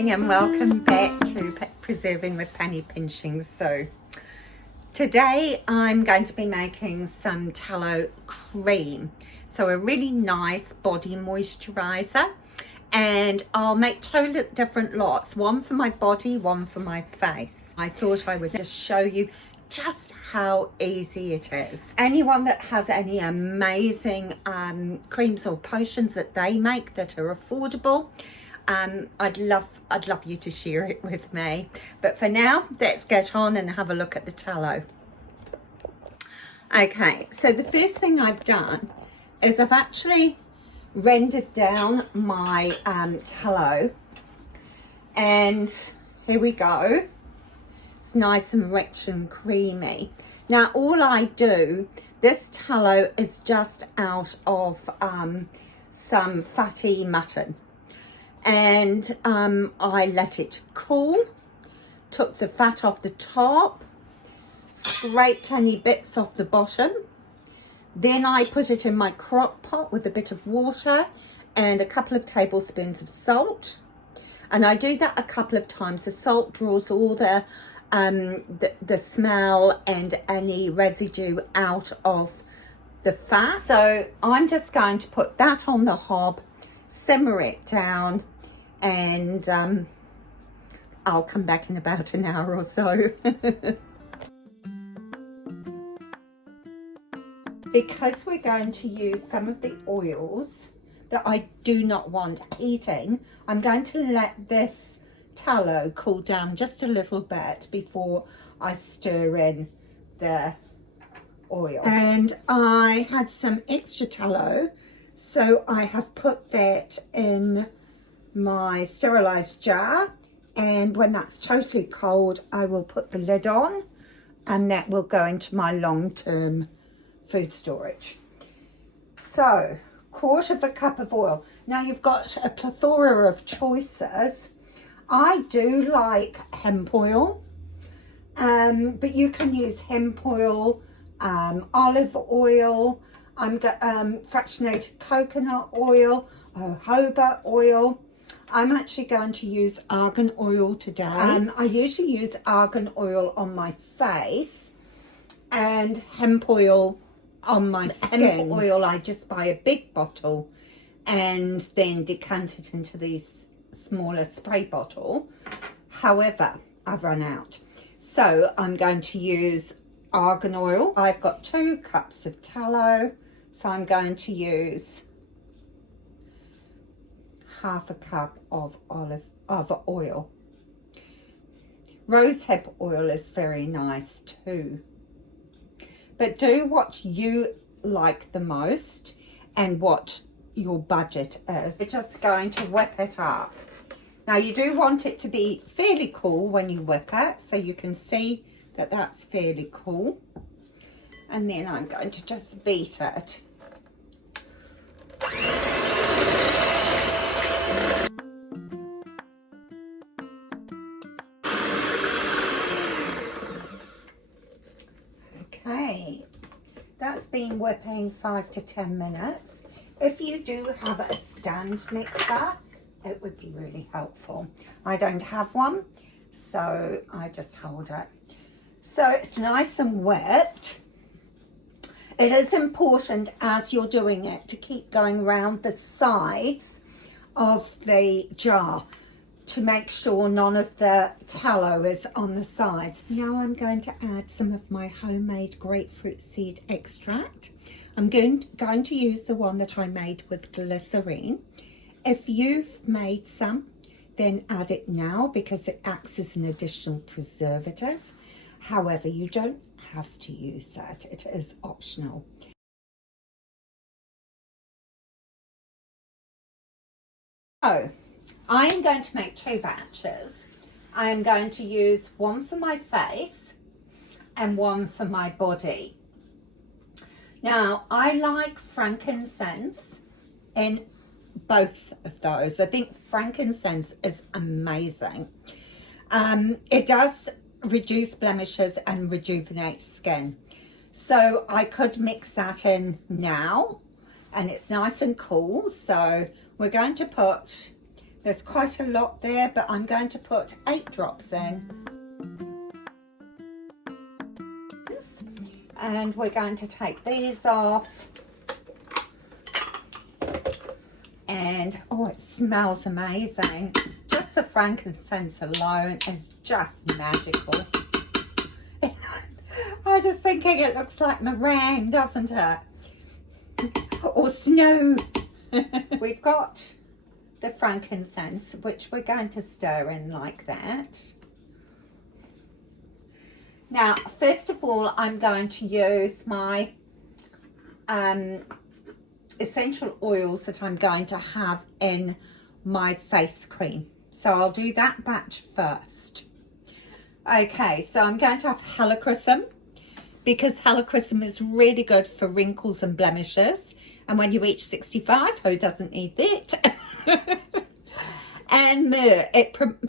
morning and welcome back to Preserving with Penny Pinching. So today I'm going to be making some tallow cream, so a really nice body moisturizer, and I'll make two different lots, one for my body, one for my face. I thought I would just show you just how easy it is. Anyone that has any amazing creams or potions that they make that are affordable, I'd love you to share it with me. But for now, let's get on and have a look at the tallow. Okay, so the first thing I've done is I've actually rendered down my tallow, and here we go. It's nice and rich and creamy. Now all I do, this tallow is just out of some fatty mutton, and I let it cool, took the fat off the top, scraped any bits off the bottom, then I put it in my crock pot with a bit of water and a couple of tablespoons of salt, and I do that a couple of times. The salt draws all the smell and any residue out of the fat. So I'm just going to put that on the hob, simmer it down, and I'll come back in about an hour or so. Because we're going to use some of the oils that I do not want heating, I'm going to let this tallow cool down just a little bit before I stir in the oil. And I had some extra tallow, so I have put that in my sterilized jar, and when that's totally cold I will put the lid on, and that will go into my long-term food storage. So 1/4 cup of oil. Now you've got a plethora of choices. I do like hemp oil, but you can use hemp oil, olive oil, fractionated coconut oil, jojoba oil. I'm actually going to use argan oil today. I usually use argan oil on my face and hemp oil on my skin. Hemp oil, I just buy a big bottle and then decant it into these smaller spray bottle. However, I've run out, so I'm going to use argan oil. I've got 2 cups of tallow, so I'm going to use 1/2 cup of oil. Rosehip oil is very nice too, but do what you like the most and what your budget is. We're just going to whip it up. Now you do want it to be fairly cool when you whip it, so you can see that that's fairly cool. And then I'm going to just beat it. Okay, that's been whipping 5 to 10 minutes. If you do have a stand mixer, it would be really helpful. I don't have one, so I just hold it. So it's nice and whipped. It is important as you're doing it to keep going around the sides of the jar to make sure none of the tallow is on the sides. Now I'm going to add some of my homemade grapefruit seed extract. I'm going to use the one that I made with glycerine. If you've made some, then add it now because it acts as an additional preservative. However, you don't have to use that. It is optional. So, I am going to make 2 batches. I am going to use one for my face and one for my body. Now, I like frankincense in both of those. I think frankincense is amazing. It does reduce blemishes and rejuvenate skin. So I could mix that in now, and it's nice and cool. So we're going to put There's quite a lot there, but I'm going to put 8 drops in. And we're going to take these off. And oh, it smells amazing. Just the frankincense alone is just magical. I'm just thinking it looks like meringue, doesn't it? Or snow. We've got the frankincense, which we're going to stir in like that. Now, first of all, I'm going to use my essential oils that I'm going to have in my face cream. So I'll do that batch first. Okay, so I'm going to have helichrysum, because helichrysum is really good for wrinkles and blemishes. And when you reach 65, who doesn't need that? And myrrh.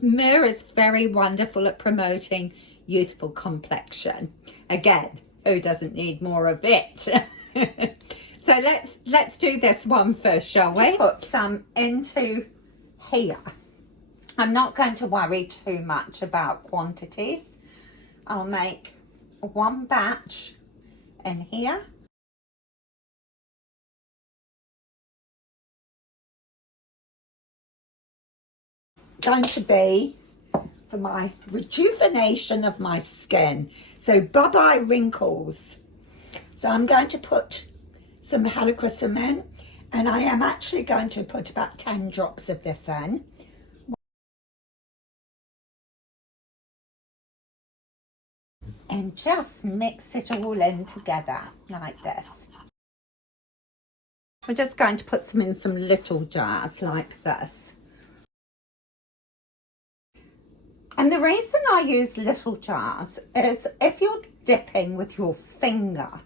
Myrrh is very wonderful at promoting youthful complexion. Again, who doesn't need more of it? So let's do this one first, shall we? Put some into here. I'm not going to worry too much about quantities. I'll make one batch in here. Going to be for my rejuvenation of my skin. So bye-bye wrinkles. So I'm going to put some helichrysum in, and I am actually going to put about 10 drops of this in. And just mix it all in together like this. We're just going to put some in some little jars like this. And the reason I use little jars is if you're dipping with your finger,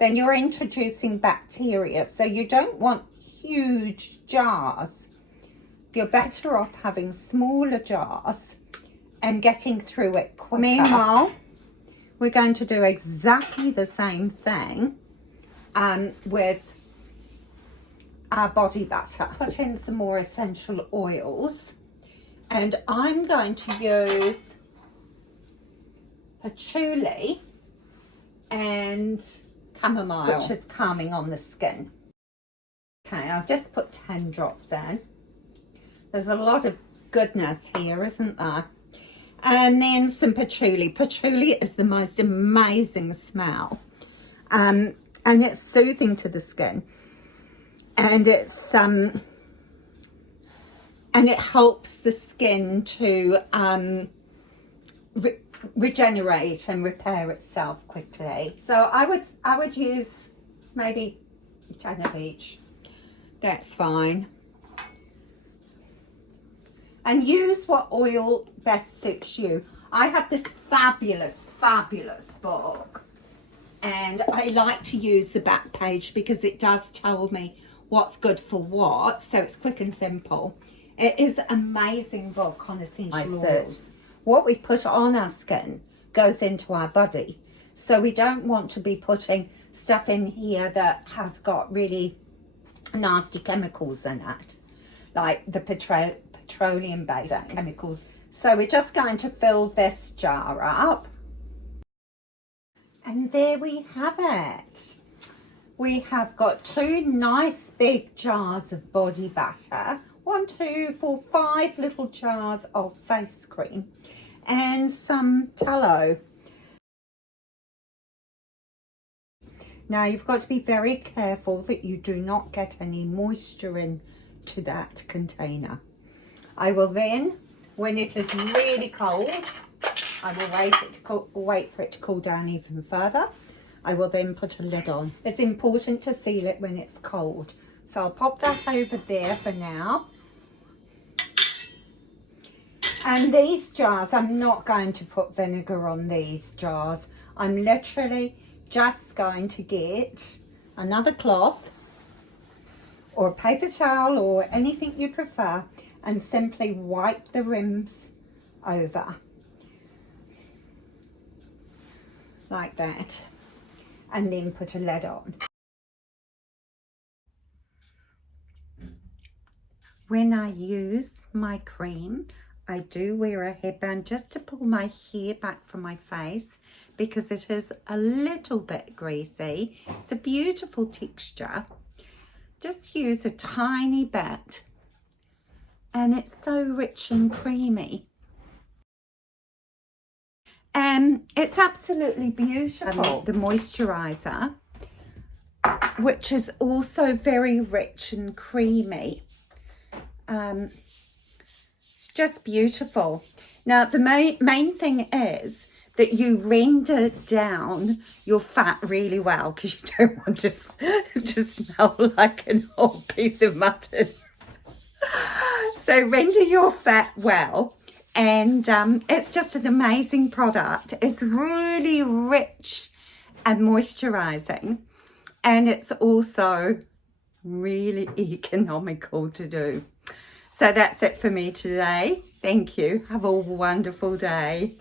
then you're introducing bacteria. So you don't want huge jars. You're better off having smaller jars and getting through it quicker. Meanwhile, we're going to do exactly the same thing with our body butter. Put in some more essential oils. And I'm going to use patchouli and chamomile, which is calming on the skin. Okay, I've just put 10 drops in. There's a lot of goodness here, isn't there? And then some patchouli. Patchouli is the most amazing smell. And it's soothing to the skin. And it's and it helps the skin to regenerate and repair itself quickly. So I would use maybe 10 of each. That's fine. And use what oil best suits you. I have this fabulous book, and I like to use the back page because it does tell me what's good for what, so it's quick and simple. It is an amazing book on essential oils. What we put on our skin goes into our body. So we don't want to be putting stuff in here that has got really nasty chemicals in it, like the petroleum-based chemicals. So we're just going to fill this jar up. And there we have it. We have got 2 nice big jars of body butter. 1, 2, 4, 5 little jars of face cream and some tallow. Now you've got to be very careful that you do not get any moisture into that container. I will then, when it is really cold, I will wait for it to cool down even further. I will then put a lid on. It's important to seal it when it's cold. So I'll pop that over there for now. And these jars, I'm not going to put vinegar on these jars. I'm literally just going to get another cloth or a paper towel or anything you prefer and simply wipe the rims over like that, and then put a lid on. when I use my cream, I do wear a headband just to pull my hair back from my face because it is a little bit greasy. It's a beautiful texture. Just use a tiny bit and it's so rich and creamy. It's absolutely beautiful. The moisturiser, which is also very rich and creamy. It's just beautiful. Now the main thing is that you render down your fat really well because you don't want to smell like an old piece of mutton. So render your fat well, and it's just an amazing product. It's really rich and moisturising, and it's also really economical to do. So that's it for me today. Thank you. Have a wonderful day.